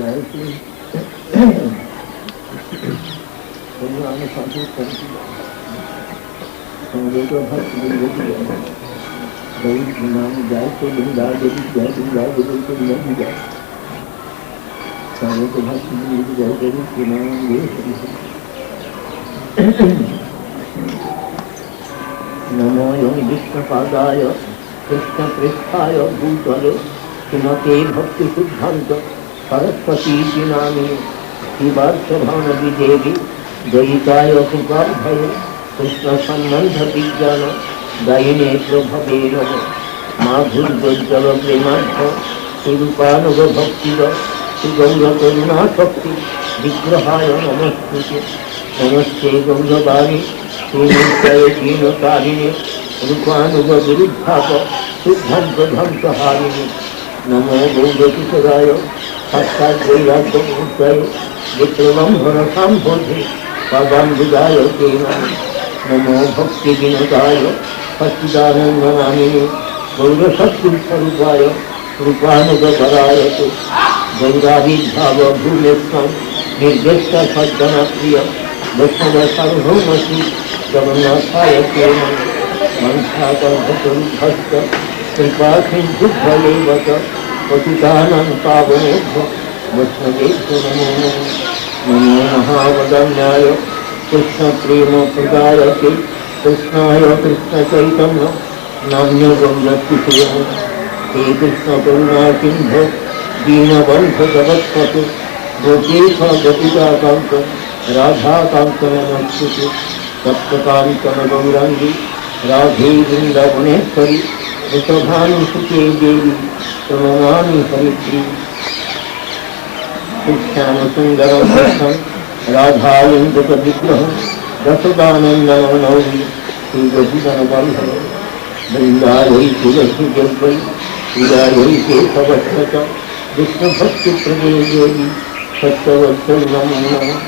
जय श्री भगवान साधु संत संगत भक्त गई नाम जाए तो वृंदा देवी जय वृंदा देवी को नहीं जाए संगत भक्त जय देवी के नाम ये नमो योनि विष्णुपादाय कृष्ण पृष्ठाय भूतले श्रीमते भक्ति सिद्धांत सरस्वती नामिने शिवार्थ देवी दयिताय कृपाभये कृष्ण संबंध विज्ञान दायिने प्रभवे नमः माधुर्योज्जल प्रेमार्थ श्रीरूपानुग भक्तिद श्रीगौर करुणा शक्ति विग्रहाय नमस्ते नमस्ते गौरवाणी श्रीनित्याय दीनकारिणे रूपानुग विरुद्धाप सिद्धांत ध्वंसहारिणे नमो गौरकिशोराय साक्षात् वैराग्यमूर्तये विक्रमंभर सांभोधे पादाम्बुजाय ते नमो भक्तिविनोदाय सच्चिदानन्दनामिने गौरशक्तिस्वरूपाय रूपानुगपराय ते गौराविर्भाव भूमेस्त्वं निर्दिष्ट सज्जनप्रिय वैष्णव सार्वभौमश्री जगन्नाथाय ते वंशाकल्पतरुभ्यश्च कृपासिन्धुभ्यैव च पतितानां पावनेभ्यो वैष्णवेभ्यो नमो नमः नमो महावदन्याय कृष्णप्रेमप्रदाय ते कृष्णाय कृष्णचैतन्य नान्यगम्यतिशयो हे कृष्णकरुणासिन्धो दीनबन्धो जगत्पते गोपेश गतिकान्त राधाकान्त नमस्ते सप्तकान्त गौराङ्गी राधे वृन्दावनेश्वरी वृषभानुसुते देवी प्रणमामि हरिप्रिये श्यामसुन्दरं कृष्णं राधालिङ्गकविग्रहं रसदानन्दनवनौमि श्रीगोपीजनवल्लभं वृन्दायै तुलसीदेवै प्रियायै केशवस्य विष्णुभक्तिप्रदे देवी सत्यवत्सं नमो नमः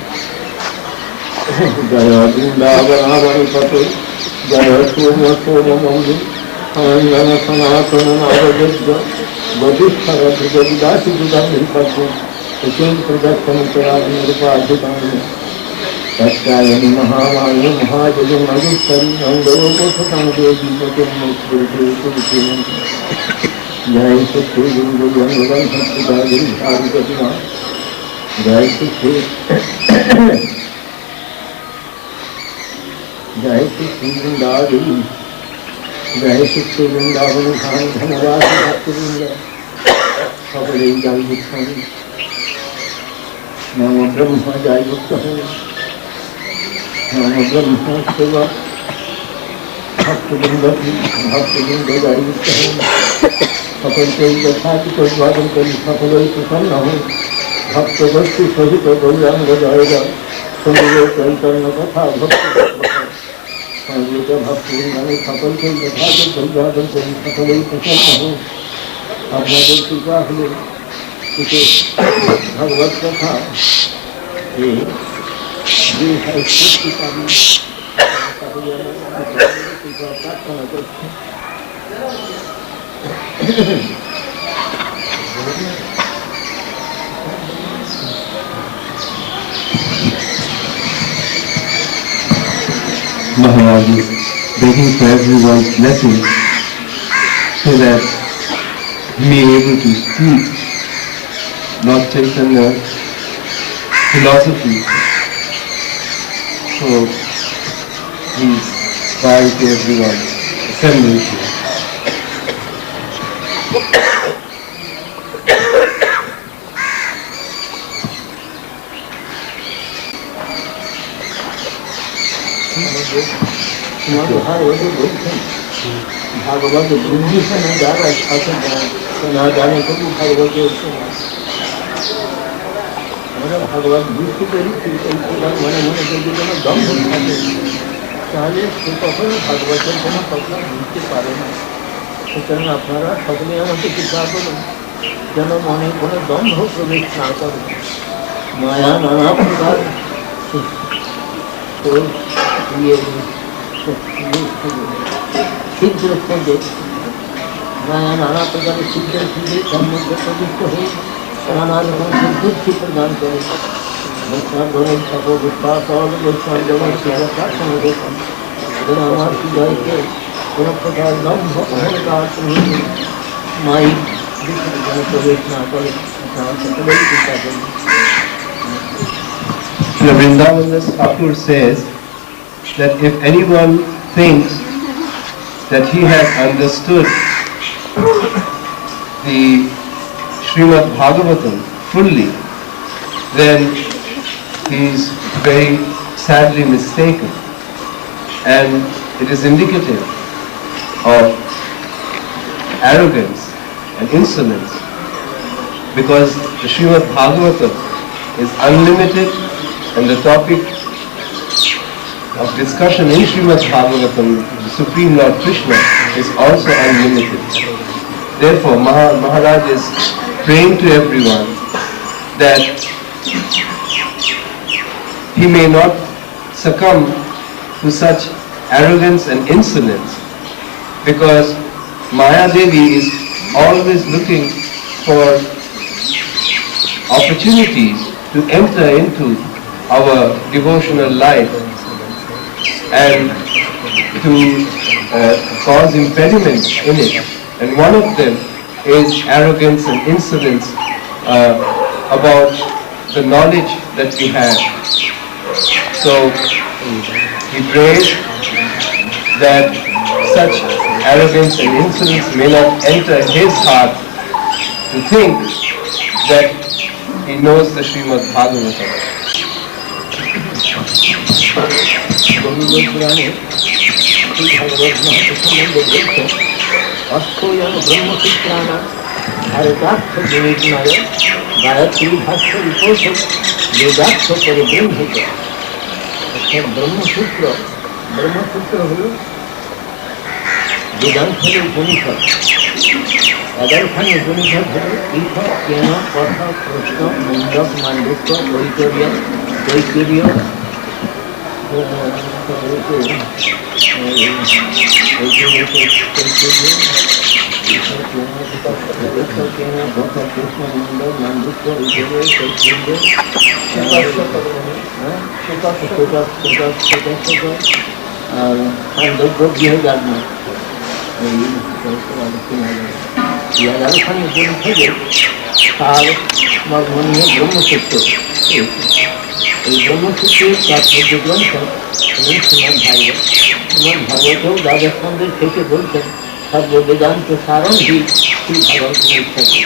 जय वृन्दावनावनिपते जय सोमसोममौलि आनन्दन सनातन नारयज्ञ वधिष्ठर भुजविदासिजुगन्धिपद्म सुखीं प्रदर्शनपराधिनिरुपाधिकानि तस्यायनि महामाये महाजगि मधुश्वरी नन्दयोपसतां देवी मतिर्मुक्तिर्दे तुलसीमन्ति जय श्री गुरुगुरुवन्दनं सच्चिदागिरिधारिगतिना जय श्री वृन्दादेवी जय श्री वृंदावन धाम धनवास भक्तवृंद সকলে জয় ভূষণ नम ब्रह्म जय भूषण नम ब्रह्म सेवा भक्तवृंद जय भूषण সকলকে যথাযথ অভিবাদন করি সকলেই প্রসন্ন হন ভক্তবস্তু সহিত গৌরাঙ্গ জয় জয় সঙ্গে চৈতন্য কথা ভক্তি संगीत भक्ति सकल के यथार्थ अभिवादन करी सकल प्रसन्न हो আপনাদের কৃপা হলে কিছু ভগবত কথা প্রার্থনা করছি। Maharaja is begging for everyone's blessing so that he may be able to speak Lord Chaitanya's philosophy. So please bow to everyone assembled here. Bhagavat बुद्धि से नहीं जा रहा है तो ना जाने को भी भागवत भागवत बुद्धि करी मने मने जल्दी কোনো দম ধরে থাকে তাহলে সে কখনো ভাগবতের কোনো কথা বুঝতে পারে না। সুতরাং আপনারা সকলে আমাকে কৃপা করুন যেন মনে কোনো দম্ভ প্রবেশ না করে। মায়া নানা প্রকার ছিদ্র খোঁজে মায়া নানা প্রকারের ছিদ্র খুঁজে তার মধ্যে প্রবিষ্ট হয়ে নানান রকমের বুদ্ধি প্রদান করে। বৈষ্ণবগণের সকল বিশ্বাস বৈষ্ণবগণের পূজা প্রার্থনা দেখুন, যেন আমার হৃদয়কে কোন প্রকার লম্ভ অহংকার প্রভৃতি মাইক বিষয় যেন প্রবেশ না করে। আপনারা সকলেই চিন্তা করুন। The Vrindavan Thakur says that if anyone thinks that he has understood the Srimad Bhagavatam fully, then he is very sadly mistaken, and it is indicative of arrogance and insolence, because the Srimad Bhagavatam is unlimited, and the topic of discussion in Srimad Bhagavatam, the Supreme Lord Krishna, is also unlimited. Therefore, Maharaja is praying to everyone that he may not succumb to such arrogance and insolence, because Maya Devi is always looking for opportunities to enter into our devotional life and to cause impediments in it. And one of them is arrogance and insolence about the knowledge that we have. So he prays that such arrogance and insolence may not enter his heart to think that he knows the Srimad Bhagavatam. অষ্টয়ন ব্রহ্মসূত্রাণা ভারতার্থ বিনির্ণয় গায়ত্রী ভাষ্য বিপোষক বেদার্থ পরিবৃম্ভিত। অর্থাৎ ব্রহ্মসূত্র হল বেদান্তের উপনিষদ। 11খানি উপনিষদ হল ঈশক, কেন, কথা, প্রশ্ন, মুন্ডক, মান্ডুক্য, ঐশ্বর্য, আর খান্ডব্য গৃহযাজ্ঞ। এই 11খানি উপনিষদে তার মর্ম নিয়ে ব্রহ্মসূত্র। এই ব্রহ্মসূত্রের তাৎপর্য গ্রন্থ শ্রীমদ্ ভাগবত। শ্রীমদ্ ভাগবতেও দ্বাদশ স্কন্ধের থেকে বলছেন সর্ববেদান্ত সারণহি শ্রী ভাগবত ইত্যাদি।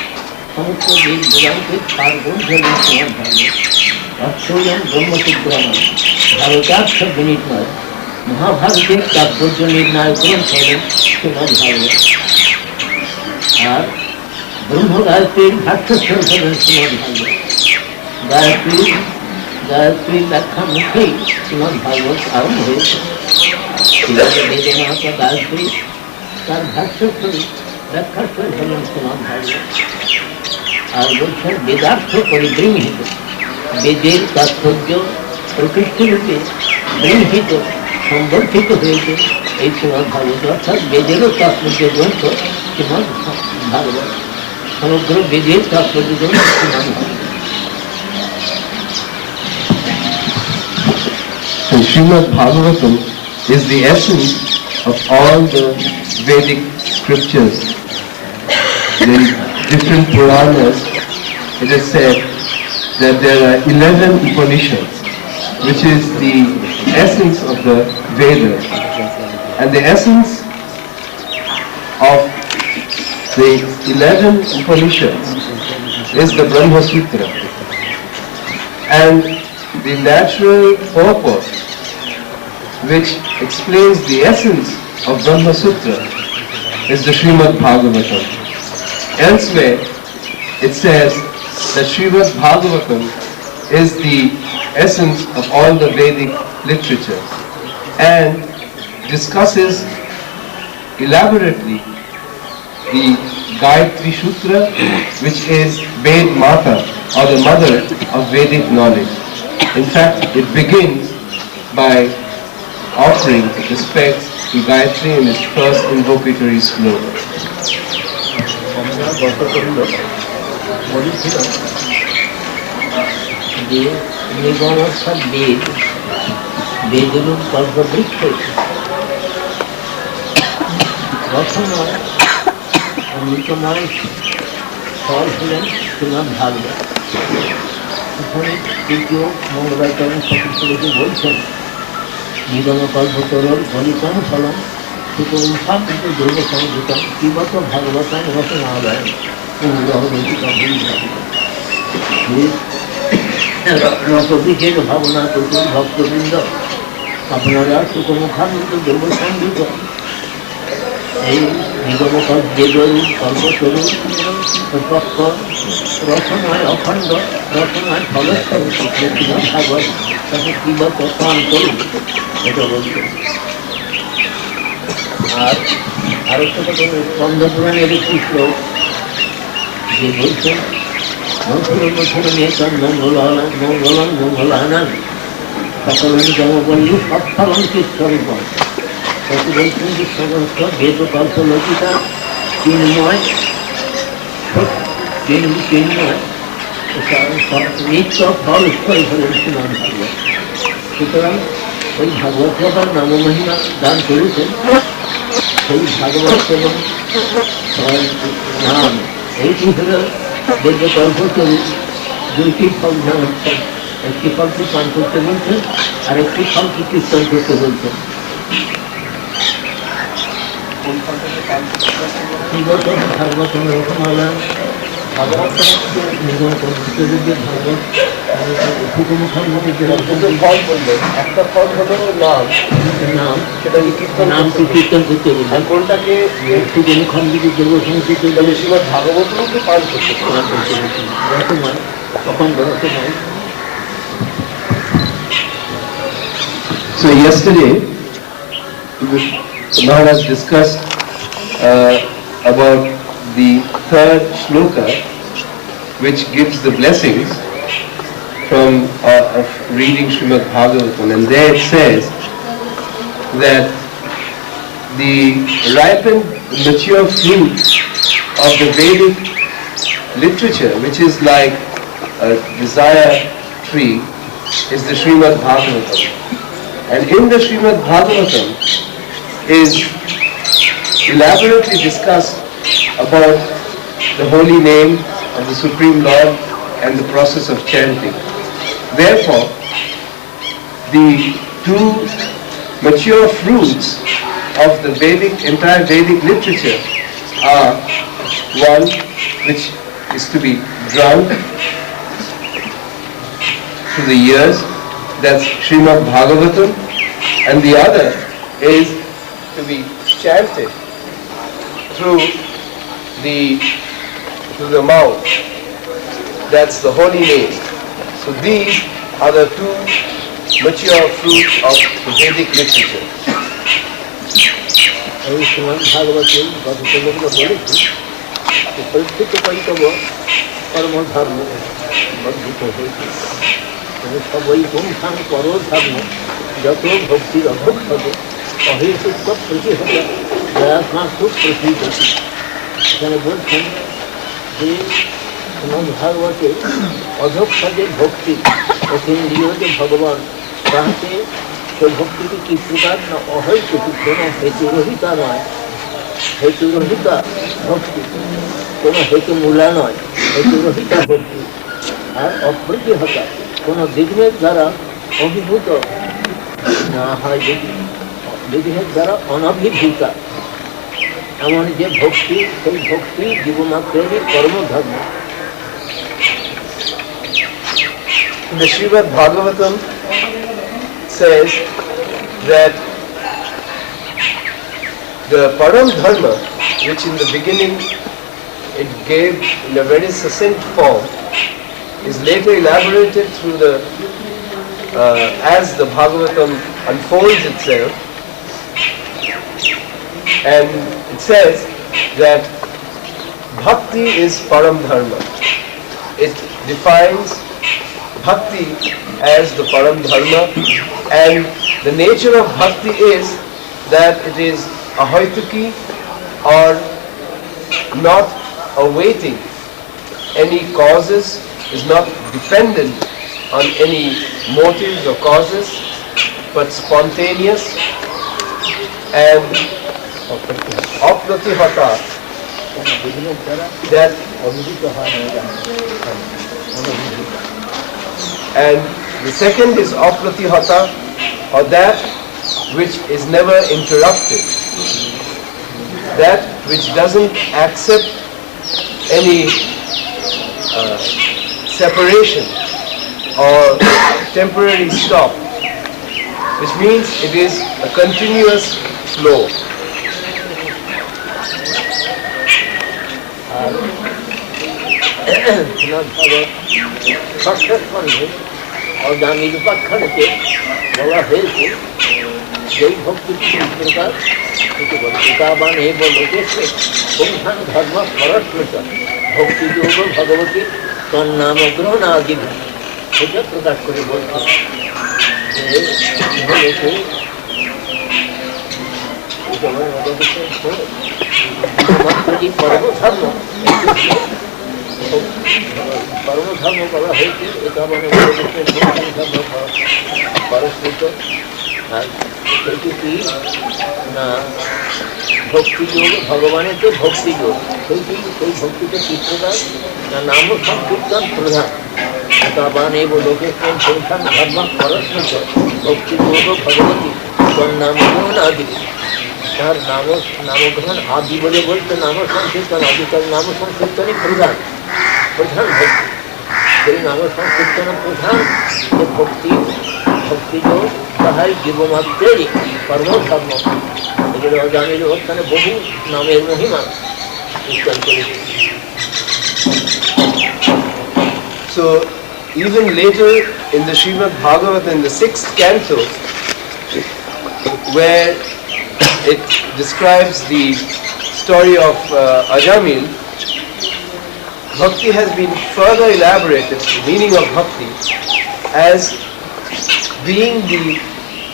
সমস্ত বেদান্তের সার গ্রন্থ হলেন শ্রীমদ্ ভাগবত। অষ্টয়ন ব্রহ্মসূত্রাণা ভারতার্থ বিনির্ণয়। মহাভারতের তাৎপর্য নির্ণয় গ্রন্থ হলেন শ্রীমদ্ ভাগবত। আর ব্রহ্ম গায়ত্রীর ভাষ্যস্বর হলেন শ্রীমদ্ ভাগবত। গায়ত্রীর ব্যাখ্যা মুখেই শ্রীমদ্ ভাগবত আরম্ভ হয়েছে। বেদনাথ গায়ত্রী তার ভাষ্যস্বর ব্যাখ্যাস্বর হলেন শ্রীমদ্ ভাগবত। আর বলছেন বেদার্থ পরিবৃম্হিত, বেদের তাৎপর্য প্রকৃষ্টরূপে বৃম্হিত সংবর্ধিত হয়েছে এই শ্রীমদ্ ভাগবত। অর্থাৎ বেদেরও তাৎপর্য গ্রন্থ শ্রীমদ্ ভাগবত। সমগ্র বেদের তাৎপর্য গ্রন্থ শ্রীমদ্ ভাগবত। So Srimad Bhagavatam is the essence of all the Vedic scriptures. In different Puranas, it is said that there are 11 Upanishads, which is the essence of the Vedas. And the essence of the 11 Upanishads is the Brahma Sutra. And the natural purport which explains the essence of Brahma Sutra is the Srimad Bhagavatam. Elsewhere, it says that Srimad Bhagavatam is the essence of all the Vedic literature and discusses elaborately the Gayatri Sutra, which is Ved Mata, or the mother of Vedic knowledge. In fact, it begins by offering respects to Gayatri in its first invocatory sloka. বলেছিলাম যে নিগম অর্থাৎ বেদ, বেদরূপ কল্পবৃক্ষ রসময় অমৃতময় ফল হলেন শ্রীমদ্ ভাগবত। এখানে তৃতীয় মঙ্গলাচরণ সকলকে বলছেন নিগম কল্পতরুর ফলিতম ফলম সুতরাং কিন্তু দৈব সংযুতম কিবত ভাগবতম রসনালয় রসবিশেষ ভাবনা প্রচুর ভক্তবৃন্দ আপনারা সুখমুখানন্দ দৈব সংযুত এই নিগম বেদরূপ কল্পতরুর তত্ত্ব রচনায় অখণ্ড রচনায় ফলস্বরূপ ভাগবত তাকে কিবত পান করুন এটা বলছেন। আর আরেকটা কথা স্কন্ধ পুরাণের একটি শ্লোক যে বলছেন মথুর মথুর নেতন মঙ্গলম মঙ্গলানন সকলন জমবল্লী সৎফলন কীর্তনপন তাকে বলছেন যে সমস্ত বেদ কল্প লতিকা চিন্ময় চিন্ময় নিত্য ফল স্থল হলেন শ্রীমান ভাগবত। সুতরাং ওই ভাগবত বাবার নাম মহিমা দান করেছেন সেই ভাগবত এবং নাম এইটি হল বেদ কল্পতরু। দুইটি ফল জানাচ্ছেন, একটি ফলকে পান করতে বলছেন আর একটি ফলকে কীর্তন করতে বলছেন। ভাগবত রসমালা ভাগবত নিগম কল্পতরুদের ভাগবত সুখমুখার মধ্যে ফল বললেন একটা ফল হল নাম, নাম সেটাকে কীর্তন করতে বললেন। কোনটাকে সুখমুখার দিকে দেব সংস্কৃত শ্রীমদ্ ভাগবতকে পান করতে রসময় অখণ্ড রসময়। So yesterday, Maharaja discussed about the third shloka, which gives the blessings from of reading Srimad Bhagavatam, and there it says that the ripened, mature fruit of the Vedic literature, which is like a desire tree, is the Srimad Bhagavatam. And in the Srimad Bhagavatam is elaborately discussed about the holy name of the Supreme Lord and the process of chanting. Therefore, the two mature fruits of the entire Vedic literature are one which is to be drunk through the years, that's Srimad Bhagavatam, and the other is to be chanted through the mouth, that's the holy name. So these are the two mature fruits of the Vedic literature. এই শ্রীমদ্ ভাগবতে গতকালগুলো বলেছি যে পরিস্থিত কৈতব কর্মধর্ম বর্ধিত হয়েছে সবই পুংসাং পরধর্ম যত ভক্তির অভোগ হবে অহেতুক প্রতি হবে দয়ামাত্র প্রতীক। এখানে বলছেন যে শ্রীমদ্ ভাগবতে অধক্ষজে ভক্তি অতীন্দ্রিয় যে ভগবান তাহাতে সে ভক্তিটি কি প্রকার না অহৈতুক, কোনো হেতুরহিতা নয়, হেতুরহিতা ভক্তি, কোনো হেতুমূলা নয়, হেতুরহিতা ভক্তি। আর অপ্রতিহতা, কোনো বিঘ্নের দ্বারা অভিভূত না হয়, বিঘ্নের দ্বারা অনভিভূতা এমন যে ভক্তি, সেই ভক্তি জীবমাত্রেরই কর্মধর্ম। The Srimad Bhagavatam says that the Param Dharma, which in the beginning it gave in a very succinct form, is later elaborated through as the Bhagavatam unfolds itself, and it says that Bhakti is Param Dharma. It defines Bhakti as the Param Dharma, and the nature of Bhakti is that it is ahoituki or not awaiting any causes, is not dependent on any motives or causes, but spontaneous and apratihata, that and the second is apratihata, or that which is never interrupted, that which doesn't accept any separation or temporary stop, which means it is a continuous flow. বলা হয়েছে যেই ভক্তি প্রকার গীতাবান এই বলতে পুংসান ধর্ম পরস্পৃত ভক্তি যোগ ভগবতী তন্নাম গ্রহণ আদি সেটা প্রকাশ করে বলছে যে হয়েছে পরমধর্ম পরমধর্ম বলা হয়েছে এটা মানে পরস্পৃত আর সেটি কি না ভক্তিযোগ ভগবানের যে ভক্তিযোগ সেই ভক্তিতে কি প্রধান না নাম সংকীর্তন প্রধান ভগবান এই লোকে সংখ্যান ধর্ম পরস্পৃত ভক্তিযোগ ভগবতী নামগ্রহণ আদি তার নামগ্রহণ আদি বলে বলতে নাম সংকীর্তন আদি তার নাম সংকীর্তনই প্রধান প্রধান ভক্তি সেই নাম সংকীর্তন প্রধান যে ভক্তিযোগ তাহাই জীবমাত্রেরই কর্মধর্ম এগুলো অজানিল ওখানে বহু নামের মহিমা উচ্চারণ করেছে। So even later in the Srimad Bhagavatam, in the 6th canto, where it describes the story of Ajamil, Bhakti has been further elaborated, the meaning of Bhakti, as being the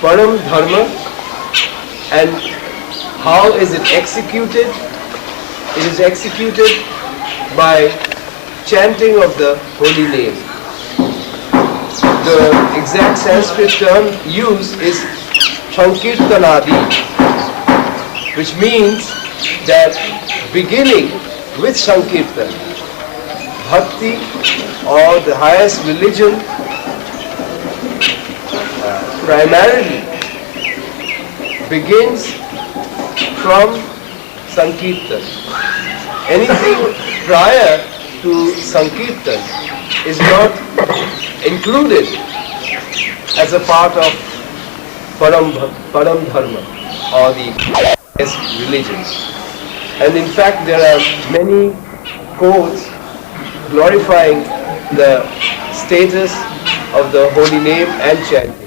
Param Dharma. And how is it executed? It is executed by chanting of the holy name. The exact Sanskrit term used is Sankirtanadi, which means that beginning with Sankirtan, Bhakti or the highest religion primarily begins from Sankirtan. Anything prior to Sankirtan is not included as a part of Param Dharma or the religions. And in fact there are many quotes glorifying the status of the holy name and chanting.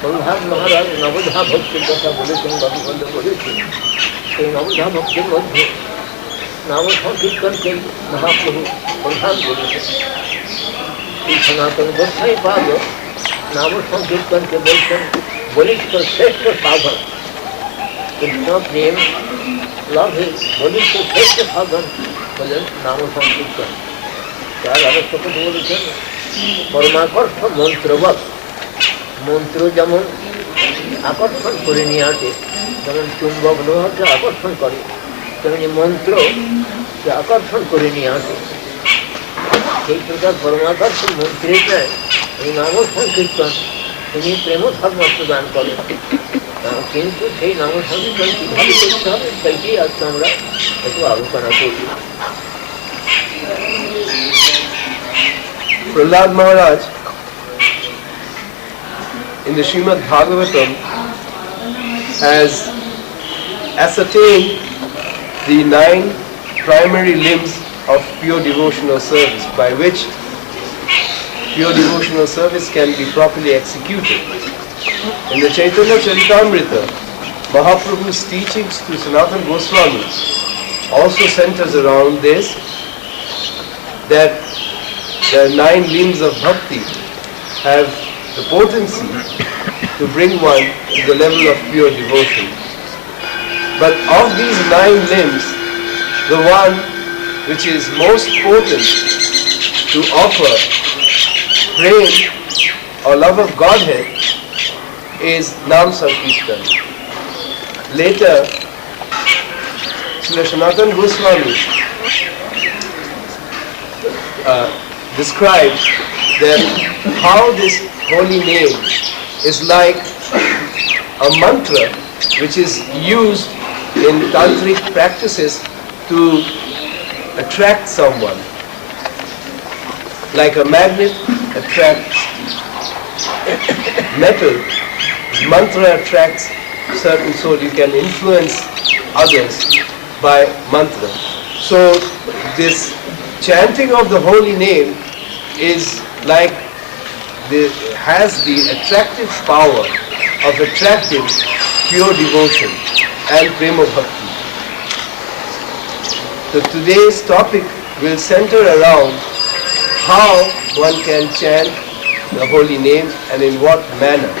Prahlad মহারাজ নবধা ভক্তির কথা বলেছেন, গতবন্ধ বলেছেন। সেই নবধা ভক্তির মধ্যে নাম সংকীর্তনকে মহাপ্রভু প্রধান বলেছেন। এই সনাতন গোস্বামী পাদ নাম সংকীর্তনকে বলছেন বলিষ্ঠ শ্রেষ্ঠ সাধন। কৃষ্ণ প্রেম লাভে বলিষ্ঠ শ্রেষ্ঠ সাধন বলেন নাম সংকীর্তন। তার আবশ্যক বলেছেন পরমাকর্ষ মন্ত্রবৎ, মন্ত্র যেমন আকর্ষণ করে নিয়ে আসে, যেমন চুম্বক লোহাকে আকর্ষণ করে, তেমনি মন্ত্র আকর্ষণ করে নিয়ে আসে। সেই প্রকার পরমাকর্ষ মন্ত্রের প্রায় এই নাম সংকীর্তন তিনি প্রেম ধর্ম প্রদান করেন। কিন্তু সেই নাম সংকীর্তন কীভাবে করতে হবে সেইটাই আজকে আমরা একটু আলোচনা করি। Prahlad Maharaj in the Srimad Bhagavatam has ascertained the 9 primary limbs of pure devotional service by which pure devotional service can be properly executed. In the Chaitanya Charitamrita, Mahaprabhu's teachings to Sanatana Goswami also centers around this, that the 9 limbs of bhakti have the potency to bring one to the level of pure devotion. But of these 9 limbs, the one which is most potent to offer praying or love of Godhead is Nam Sankirtan. Later, Srila Sanatana Goswami described that how this holy name is like a mantra which is used in tantric practices to attract someone. Like a magnet attracts metal, mantra attracts certain soul. You can influence others by mantra. So this chanting of the holy name is like has the attractive power of attracting pure devotion and prema bhakti. So today's topic will center around how one can chant the holy name and in what manner.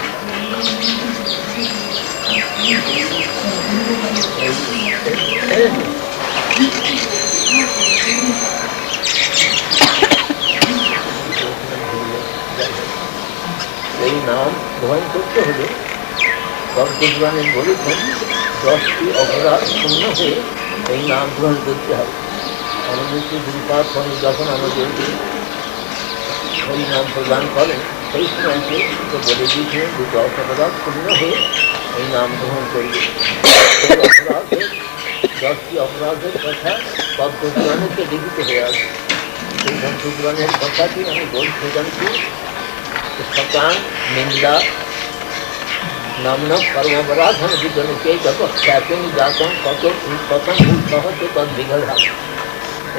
এই নাম গ্রহণ করতে হলে ভগবান বলেছেন 10টি অপরাধ শূন্য হয়ে এই নাম গ্রহণ করতে হবে। আমাদেরকে গুরুপাদ স্বামী যখন আমাদেরকে এই নাম প্রদান করেন সেই সময়কে বলে দিয়েছিলেন যে 10 অপরাধ শূন্য হয়ে এই নাম গ্রহণ করবে। সেই অপরাধের 10টি অপরাধের কথা পদ্মপুরাণেতে লিখিত হয়ে আছে। সেই পদ্মপুরাণের কথাটি আমি বলতে জানছি। सतान निंदा नामना परमापराधन विजन के जब ख्याति जातम कथम कथम सहते तद विघल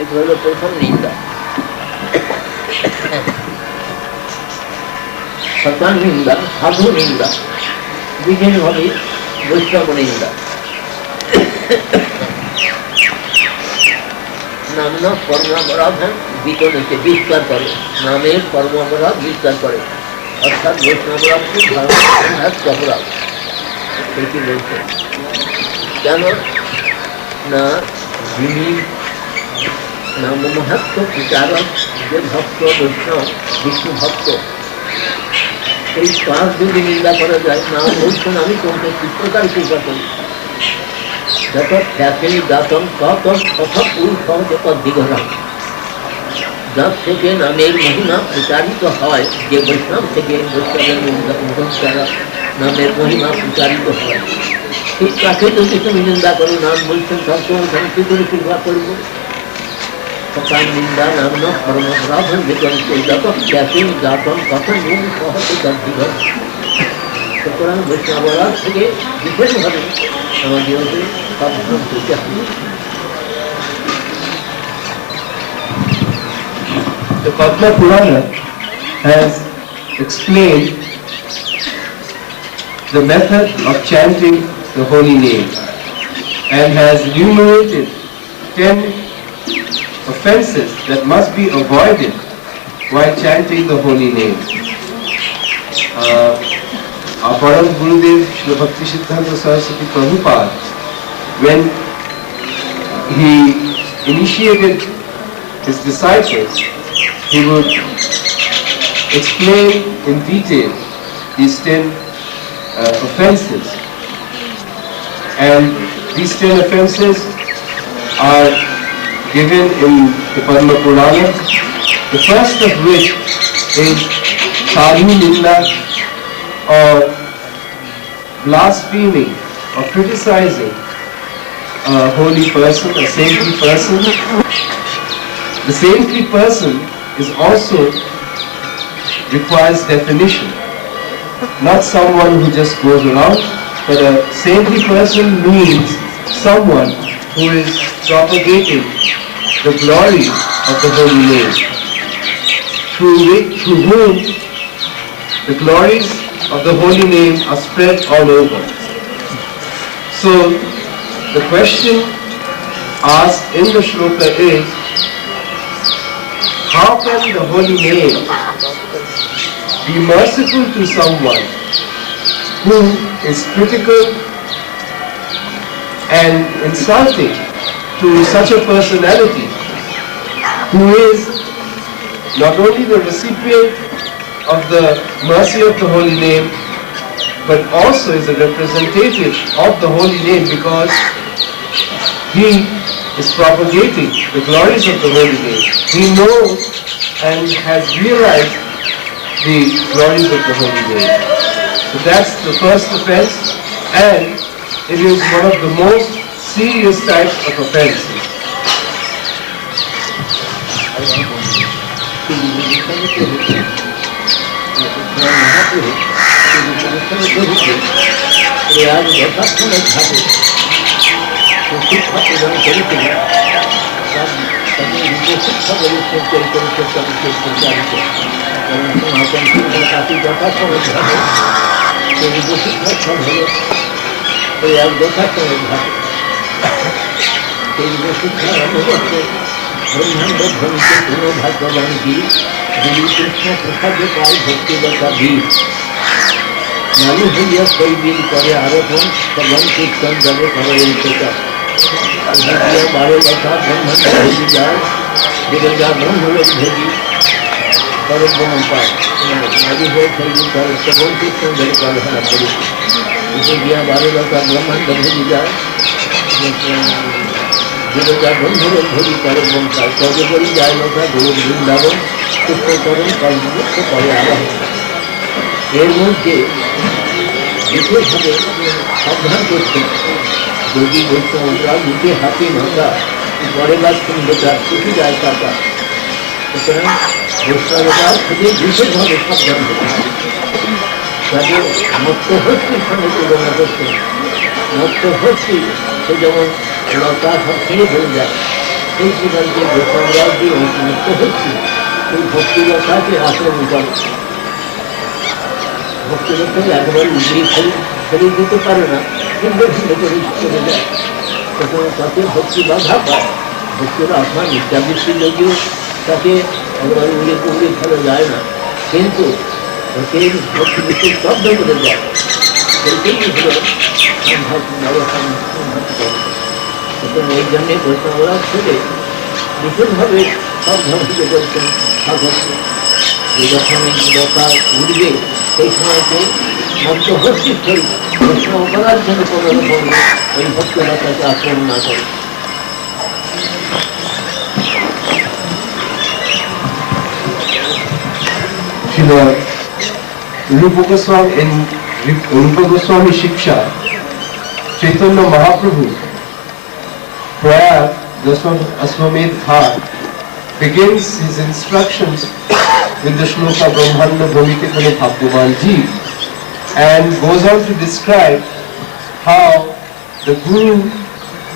एक हलो प्रथम निंदा सतान निंदा साधु निंदा विजन भावी वैष्णव निंदा नामना परमापराधन विजन के विस्तार करे नामे परमापराध विस्तार करे अर्थात वैष्णवराज की धारणा अपराध সেটি বলছে কেন না যিনি নাম মাহাত্ম্য প্রচারক যে ভক্ত বৈষ্ণব বিষ্ণু ভক্ত এই পাঁচ যদি নিন্দা করা যায় নাম বলছেন আমি তোমাকে চিত্রকার কৃপা করি যত খ্যাতি দাতম কতম কথা পুরুষ সহজে পদ দিগরাম যার থেকে নামের মহিমা প্রচারিত হয় যে বৈষ্ণব থেকে বৈষ্ণবের দ্বারা নামের মহিমা প্রচারিত হয় ঠিক তাকে যদি তুমি নিন্দা করো নাম বলছেন সবসময় কি করে কৃপা করবো সকাল নিন্দা নাম না পরমাপরাধন বিকল্পে যত খ্যাতি দাতম কথন সহজে তার দিগর সুতরাং বৈষ্ণবরাজ থেকে বিশেষভাবে আমাদের সাবধান করতে হবে। The Padma Purana has explained the method of chanting the holy name and has enumerated 10 offences that must be avoided while chanting the holy name. Our Param Gurudev Srila Bhakti Siddhanta Saraswati Prabhupada, when he initiated his disciples, he would explain in detail these 10 offences, and these 10 offences are given in the Padma Purana. The first of which is Sadhu Ninda, or blaspheming or criticizing a holy person, a saintly person. The saintly person is also requires definition. Not someone who just goes around, but a saintly person means someone who is propagating the glory of the holy name, through whom the glories of the holy name are spread all over. So the question asked in the shloka is, how can the holy name be merciful to someone who is critical and insulting to such a personality who is not only the recipient of the mercy of the holy name, but also is a representative of the holy name, because he is propagating the glories of the holy name. He knows and has realized the glories of the holy name. So that's the first offense, and it is one of the most serious types of offenses. মানুষ হইয়া কইদিন করে আরোপণ সবন কীর্তন যাবে খবরের চেতা বারো কথা ব্রহ্মাণ্ড ভেজি যায় যেটা যা ব্রহ্মলোক ভেজি করে ব্রহ্ম পায় নদী হয়ে কইদিন করে সবন কীর্তন যাবে করে হারা করি গিয়া বারো কথা ব্রহ্মাণ্ড ভেজি যায় যেটা যা ব্রহ্মলোক ভেজি করে ব্রহ্ম পায় তবে করি যায় লোকা গুরু বৃন্দাবন পুষ্পকরণ কর্মযুক্ত করে আরোহণ। এর মধ্যে বিশেষভাবে সাবধান করছে যদি বৈষ্ণবরা মুখে হাতে ভাঙা পরে বা সুন্দরতা ছুটি যায় টাকা, সুতরাং বৈষ্ণবরা খুবই বিশেষভাবে সাবধান করছে। তাদের মত্তহস্তির সঙ্গে তুলনা করছে। মত্তহস্তি সে যেমন লতা সব ছেড়ে ফেলে যায়, সেই প্রকারকে বৈষ্ণবরা যে মত্তহস্তি সেই ভক্তিলতাকে আচরণ করে। ভক্তিলতা একবার নিজেই ফেলে দিতে পারে না, কিন্তু ভিন্ন করে চলে যায়। তখন তাকে ভক্তি বাধা পায়। ভক্তির আত্মা নিত্যাবৃত্তি যদিও তাকে একবার উড়ে ফেলে যায় না, কিন্তু সেই ভক্তিবৃত্তি স্তব্ধ করে যায়। সেইটাই হল সুতরাং এই জন্যে বৈষ্ণবরা থেকে বিশেষভাবে সব ধর্মকে বলছেন সাধককে যে যখন লতা উঠবে সেই সময়তে মধ্যভর্তির সহিত বৈষ্ণব করার জন্য কোনো রকম ওই ভক্তলতাকে আক্রমণ না করে। Rupa Goswami in Rupa Goswami Shiksha, Chaitanya Mahaprabhu, Prayag Aswamedh Ghat, begins his instructions with the shloka Brahmanda Bhumike Kale Bhagwan Ji, and goes on to describe how the Guru,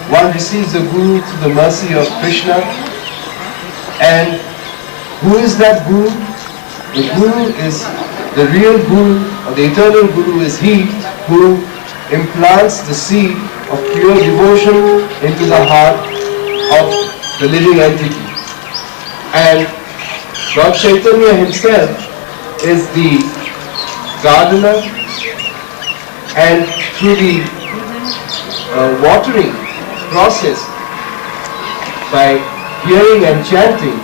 one receives the Guru through the mercy of Krishna, and who is that Guru? The Guru is the real Guru, or the eternal Guru is he who implants the seed of pure devotion into the heart of the living entity. And Lord Chaitanya himself is the gardener, and through the watering process, by hearing and chanting,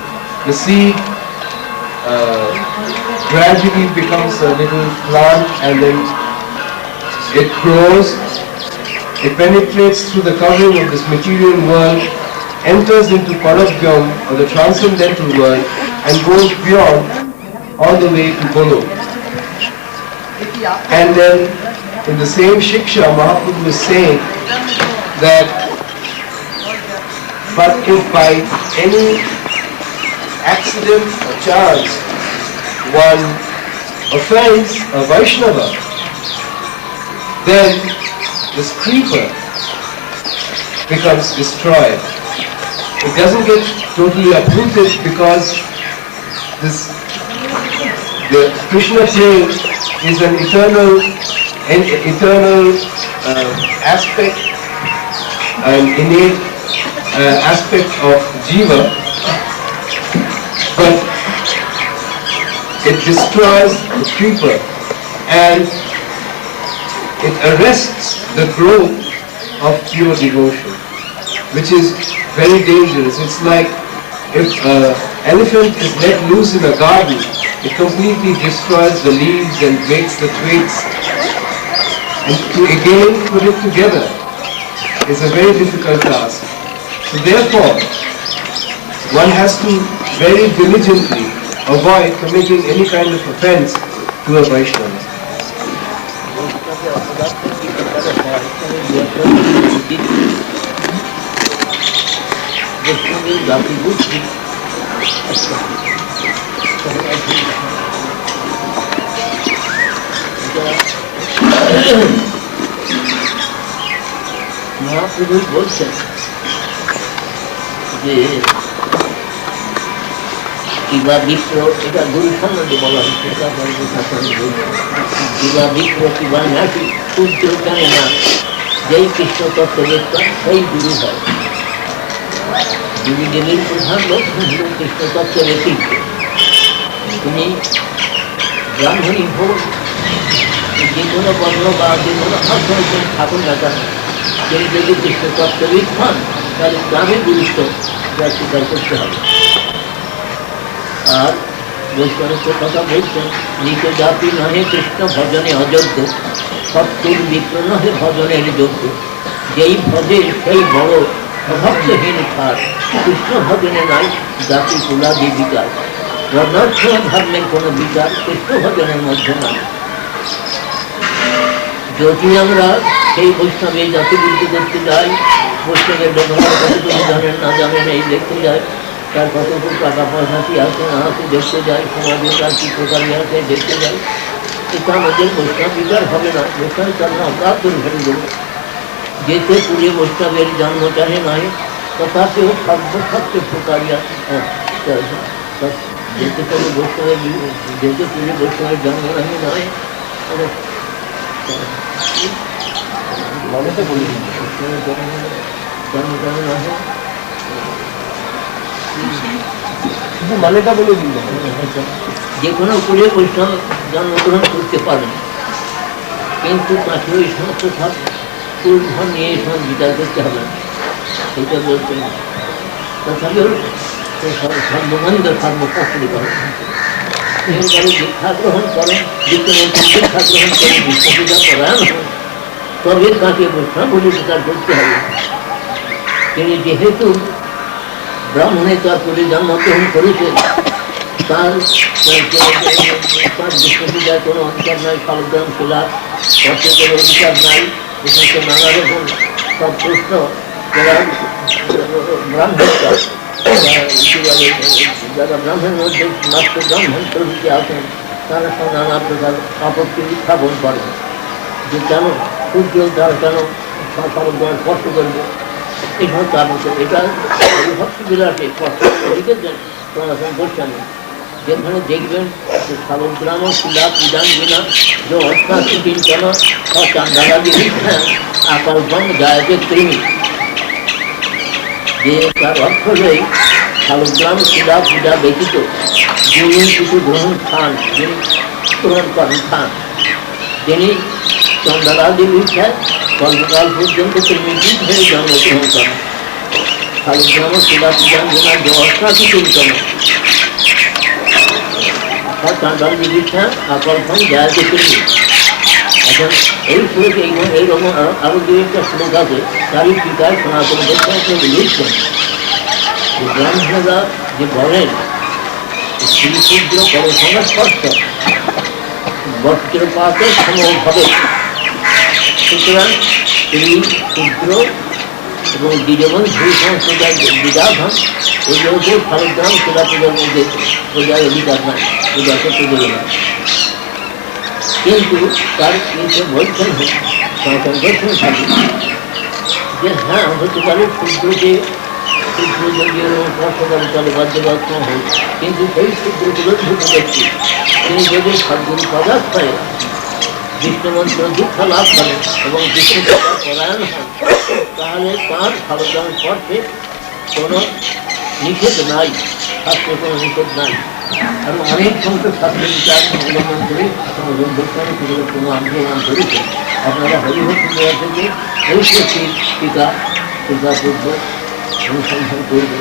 the seed gradually becomes a little plant, and then it grows, it penetrates through the covering of this material world, enters into Paravyam, or the transcendental world, and goes beyond all the way to Golo. And then in the same Shiksha, Mahaprabhu is saying that but if by any accident or chance one offends a Vaishnava, then this creeper becomes destroyed. It doesn't get totally uprooted, because the Krishna plane is an eternal aspect, an innate aspect of Jiva, but it destroys the creeper and it arrests the growth of pure devotion, which is very dangerous. It's like if an elephant is let loose in a garden, it completely destroys the leaves and breaks the twigs, and to again put it together is a very difficult task. So therefore, one has to very diligently avoid committing any kind of offense to a Vaishnava. Mahaprabhu বলছেন যে কিবা বিপ্র, এটা গুরু সম্বন্ধে বলা হচ্ছে, কিবা বিপ্র কিবা নাকি সূর্য জানে না, যেই কৃষ্ণ তত্ত্ব দেখতাম সেই গুরু হয়। গুরুদেবের প্রধান লক্ষ্য হল কৃষ্ণ তত্ত্বের ঐতিহ্য। তিনি ব্রাহ্মণী হোক, যে কোনো বর্ণ বা যে কোনো আশ্রয় থাকুন না কেন, তিনি যদি কৃষ্ণ তত্ত্ববিদ হন তাহলে গ্রামের গুরুত্ব যা স্বীকার করতে হবে। আর বৈষ্ণবের কথা বলছেন, নিজ জাতি নহে কৃষ্ণ ভজনে অযোগ্য, সত্যুর বিপ্র নহে ভজনের যোগ্য, যেই ভজে সেই বড় অভক্তহীন খার, কৃষ্ণ ভজনে নাই জাতি কুলাদি বিকার, রণার্থ ধর্মের কোনো বিকার কৃষ্ণ ভজনের মধ্যে নাই। যদি আমরা সেই বৈষ্ণবের জাতি বৃদ্ধি করতে যাই, বৈষ্ণবের ব্যবহার কতটুকু জানেন না জানেন এই দেখতে যায়, তার কতটুকু টাকা পয়সা কি আছে না আছে দেখতে যায়, সমাজে তার কি প্রকারই আছে দেখতে যায়, এটা আমাদের বৈষ্ণব বিচার হবে না। বৈষ্ণব চালনা অপরাধ করে ফেলে দেব। যেতে পুরে বৈষ্ণবের জন্ম চাহে নাই, তথাপিও সর্বসত্য প্রকারিয়া, যেতে পুরে বৈষ্ণবের যেতে পুরে বৈষ্ণবের জন্ম নাহি নয়, মানেটা বলি মানেটা বলে দিন। যে কোনো কুলে বৈষ্ণব জন্মগ্রহণ করতে পারেন, কিন্তু তাকে ওই সমস্ত সব কুলধন নিয়ে এই সময় বিচার করতে হবে না, সেটা বলছেন। তথাপিও সর্বমন্দ সর্বশাস্ত্রী করেন, দীক্ষা গ্রহণ করেন, দীক্ষা গ্রহণ করে বিশ্বপূজা পরায়ণ হন, তবে তাকে বৈষ্ণব বলে বিচার করতে হবে। তিনি যেহেতু ব্রাহ্মণে তার করে জন্মগ্রহণ করেছে, তার বিশ্বপূজার কোনো অধিকার নাই, সালগ্রাম শিলা অর্থে কোনো অধিকার নাই। এখানে নানা রকম সব প্রশ্ন যারা ব্রাহ্মণ, যারা ব্রাহ্মণের মধ্যে মাত্র ব্রাহ্মণ প্রভৃতি আছেন, তারা সব নানা প্রকার আপত্তি উত্থাপন করেন যে কেন সূর্য তারা কেন সালগ্রাম কষ্ট করবে। এই সমস্ত আবশ্যক, এটা ভক্তি বিলাসে কষ্ট লিখেছেন সনাতন গোস্বামী, যেখানে দেখবেন সালগ্রাম শিলা পূজান বিনা যে অর্থাৎ চিন্তন চান্দালা বিধিক্ষা আকল্পম গায়কে কৃমি, যে তার অর্থ হলেই সালগ্রাম শিলা পূজা ব্যতীত যিনি কিছু গ্রহণ খান, যিনি গ্রহণ করেন খান, তিনি চন্দ্রাদি বিদ্যায় কল্পকাল পর্যন্ত কৃমিটিক হয়ে জন্মগ্রহণ করেন। সালগ্রাম শিলা পূজান বিনা যে অর্থাৎ চিন্তন চান্দালি বিদ্যা আকল্পম গায়কে কৃমি। এখন এই শ্লোকে এইরকম আরো দু একটা শ্লোক আছে, তারই টিকায় সনাতন গোস্বামী লিখছেন যে ব্রাহ্মণরা যে বলেন শ্রী সূর্য পর সংস্পর্শ বস্ত্রপাতের সমভাবে, সুতরাং শ্রী সূর্য এবং দ্বিজবন সেই সমস্ত বিদাধন এগুলোকে সালগ্রাম শিলা পূজার মধ্যে পূজার অধিকার নাই, পূজা করতে দেবে না। কিন্তু তার কিন্তু বলছেন সনাতন গোস্বামী থাকি যে হ্যাঁ হতে পারে সূর্যকে, সূর্য যদি স্পর্শকারী চলে বাদ্যবাক্য হোক, কিন্তু সেই সূর্যগুলো ঢুকে দেখছি তিনি যদি সদ্গুরু পদার্থে বিষ্ণুমন্ত্র দীক্ষা লাভ করেন এবং বিষ্ণু পরায়ণ হন, তাহলে তাঁর সালগ্রাম স্পর্শে কোনো নিষেধ নাই, শাস্ত্রে কোনো নিষেধ নাই। কারণ অনেক সমস্ত শাস্ত্র বিচার অবলম্বন করে গোস্বামী কোনো আন্দোলন করেছে। আপনারা হরিভক্তি দেওয়া থেকে ঐশ্বরিক টিকা টিকাপূর্ব অনুসন্ধান করবে।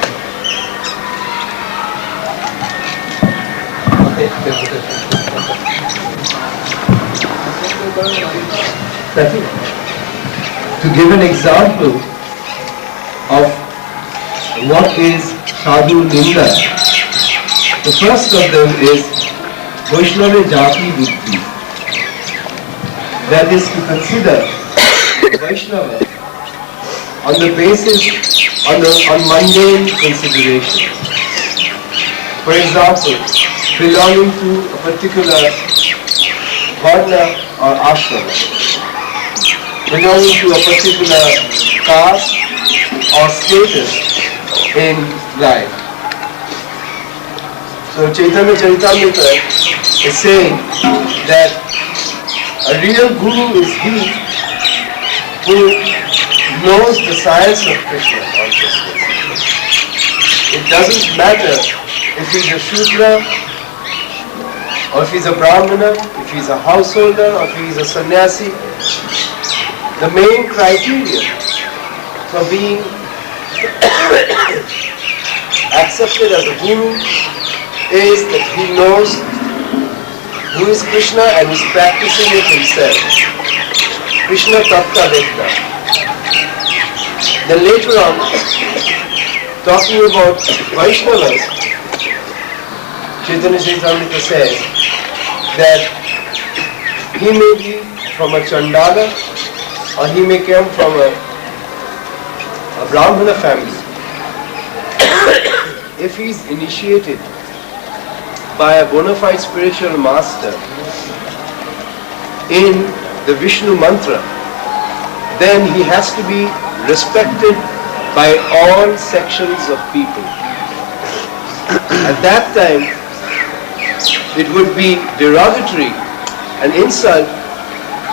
To give an example of what is sadhu ninda, the first of them is Vaishnava Jati Buddhi. That is to consider Vaishnava on the basis, on mundane consideration. For example, belonging to a particular varna or ashrama, belonging to a particular caste or status in life. So Chaitanya Charitamrita is saying that a real guru is he who knows the science of Krishna consciousness. It doesn't matter if he's a Shudra, or if he's a Brahmana, if he's a householder, or if he's a sannyasi. The main criteria for being accepted as a guru is that he knows who is Krishna and is practicing it himself. Krishna Tattva Vedna. Then later on, talking about Vaishnavas, Chaitanya Charitamrita says that he may be from a Chandala or he may come from a Brahmana family. If he is initiated by a bona fide spiritual master in the Vishnu mantra, then he has to be respected by all sections of people. At that time, it would be derogatory, an insult,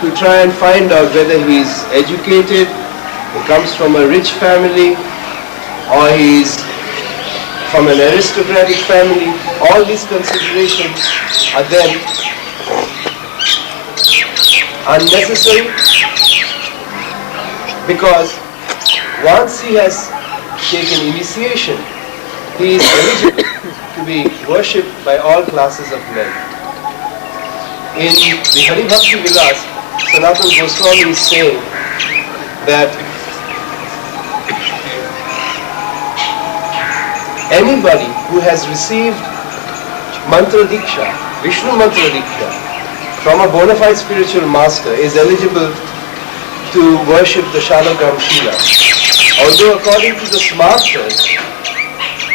to try and find out whether he is educated, he comes from a rich family, or he is from an aristocratic family. All these considerations are then unnecessary, because once he has taken initiation, he is eligible to be worshipped by all classes of men. In the Hari Bhakti Vilas, Sanatana Goswami is saying that anybody who has received mantra diksha, Vishnu mantra diksha, from a bona fide spiritual master is eligible to worship the Shalagram Shila. Although according to the smarters,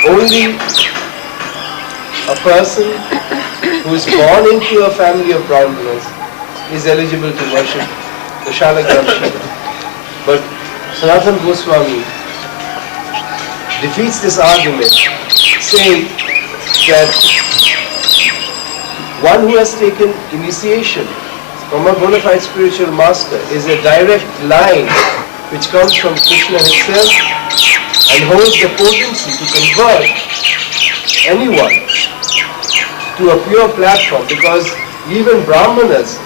only a person who is born into a family of Brahmanas is eligible to worship the Shalagram Shila. But Sanatana Goswami defeats this argument, saying that one who has taken initiation from a bona fide spiritual master is a direct line which comes from Krishna himself and holds the potency to convert anyone to a pure platform, because even Brahmanas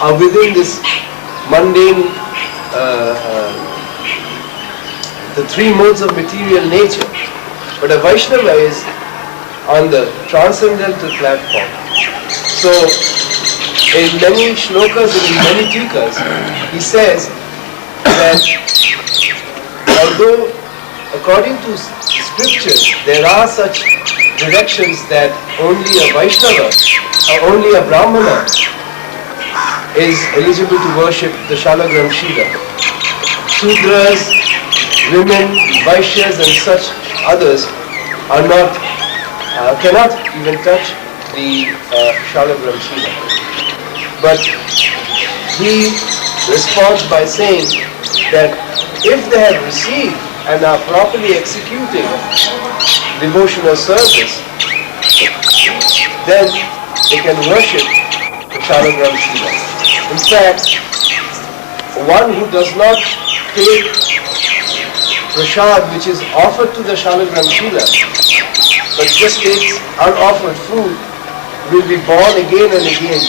are within this mundane, the three modes of material nature. But a Vaishnava is on the transcendental platform. So, in many shlokas and in many tikas, he says that although according to scriptures there are such directions that only a Vaishnava or only a Brahmana is eligible to worship the Shalagram Shila. Shudras, women, Vaishyas and such others are not, cannot even touch the Shalagram Shila. But he responds by saying that if they have received and are properly executing devotional service, then they can worship the Shalagram Shila. In fact, one who does not take prasad which is offered to the Shalagram Shila but just takes unoffered food will be born again and again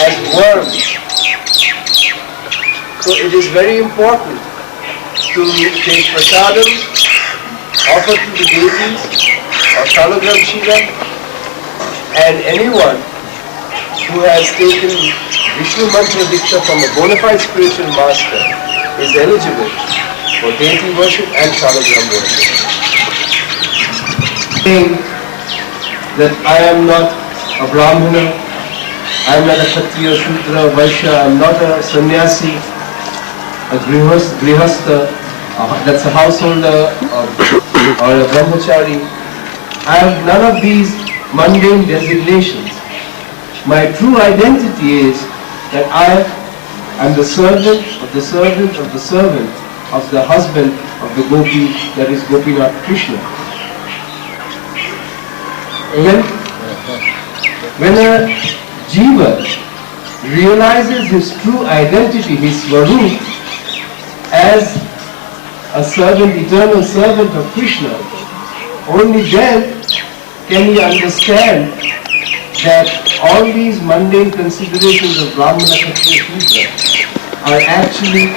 as worms. So it is very important to take prasadam, offer to the deities or Shalagram Shila, and anyone who has taken Vishnu Mantra Diksha from a bona fide spiritual master is eligible for deity worship and Shalagram worship. Saying that I am not a Brahmana, I am not a Kshatriya, Shudra, Vaishya, I am not a sannyasi, a grihastha, that's a householder, or a brahmachari. I have none of these mundane designations. My true identity is that I am the servant of the servant of the servant of the husband of the Gopi, that is Gopinath Krishna. When a jiva realizes his true identity, his swarup, as a servant, eternal servant of Krishna, only then can he understand that all these mundane considerations of Brahmana, Kshatriya, Shudra are actually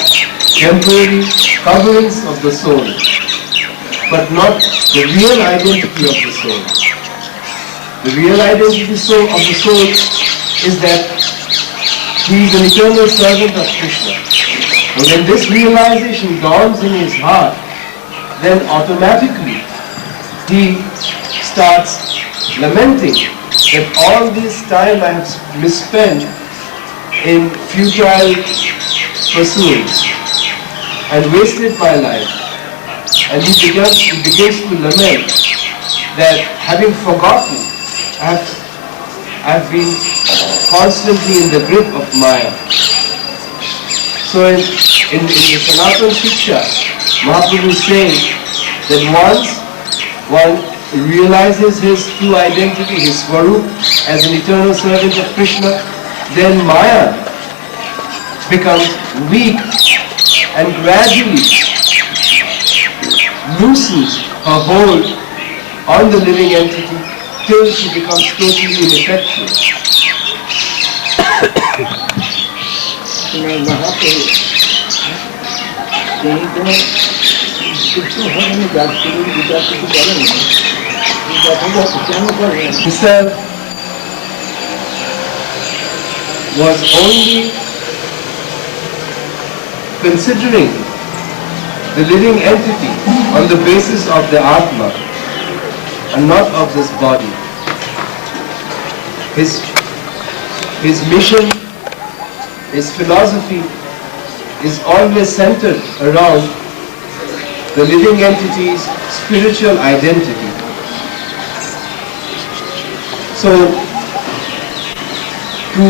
temporary coverings of the soul, but not the real identity of the soul. The real identity of the soul is that he is an eternal servant of Krishna. And when this realization dawns in his heart, then automatically he starts lamenting that all this time I have misspent in futile pursuits and wasted my life. And he begins to lament that having forgotten, I've been constantly in the grip of Maya. So in the Sanatana Shiksha, Mahaprabhu is saying that once one realizes his true identity, his swarup, as an eternal servant of Krishna, then Maya becomes weak and gradually loosens her hold on the living entity till she becomes totally ineffectual. Himself was only considering the living entity on the basis of the Atma and not of this body. His mission, his philosophy is always centered around the living entity's spiritual identity. So, to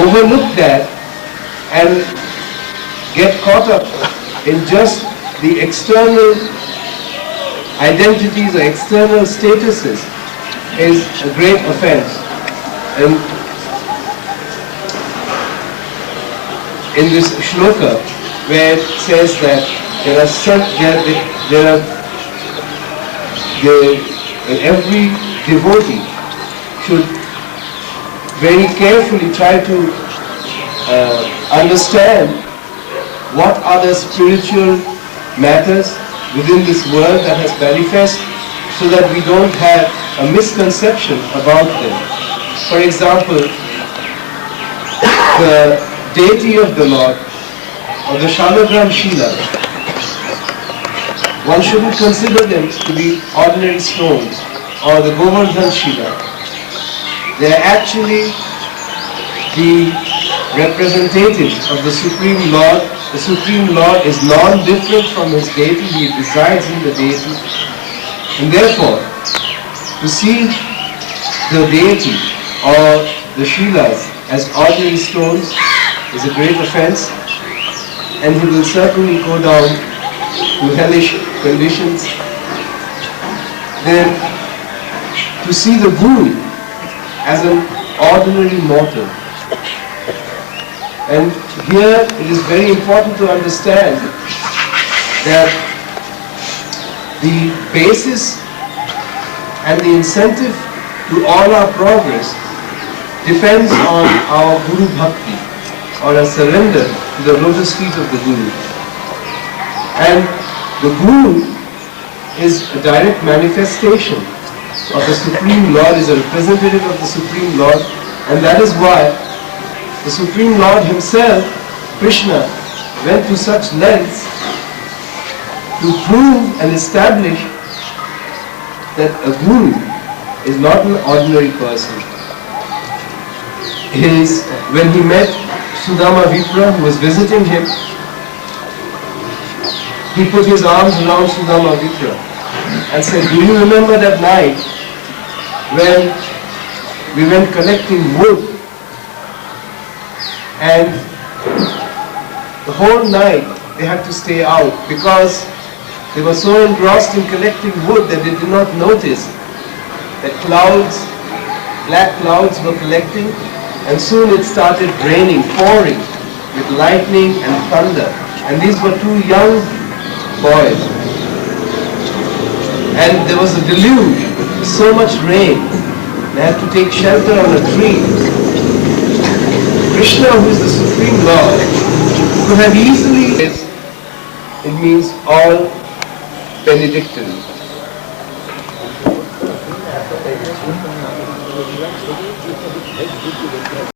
overlook that and get caught up in just the external identities or external statuses is a great offense. And in this shloka, where it says that every devotee should very carefully try to understand what are the spiritual matters within this world that has manifest, so that we don't have a misconception about them. For example, the deity of the Lord, or the Shalagram Shila, one shouldn't consider them to be ordinary stones, or the Govardhan Shila. They are actually the representatives of the Supreme Lord. The Supreme Lord is non-different from his deity, he resides in the deity. And therefore, to see the deity or the Shilas as ordinary stones is a great offense, and he will certainly go down to hellish conditions. Then, to see the Guru as an ordinary mortal. And here it is very important to understand that the basis and the incentive to all our progress depends on our Guru Bhakti, or a surrender to the lotus feet of the Guru. And the Guru is a direct manifestation of the Supreme Lord, is a representative of the Supreme Lord, and that is why the Supreme Lord himself, Krishna, went to such lengths to prove and establish that a Guru is not an ordinary person. When he met Sudama Vipra, who was visiting him, he put his arms around Sudama Vipra and said, "Do you remember that night when we went collecting wood, and the whole night they had to stay out because they were so engrossed in collecting wood that they did not notice that black clouds were collecting, and soon it started raining, pouring with lightning and thunder. And these were two young boys. And there was a deluge, so much rain, they had to take shelter on a tree. Krishna, who is the Supreme Lord, could have easily, it means all benedictory.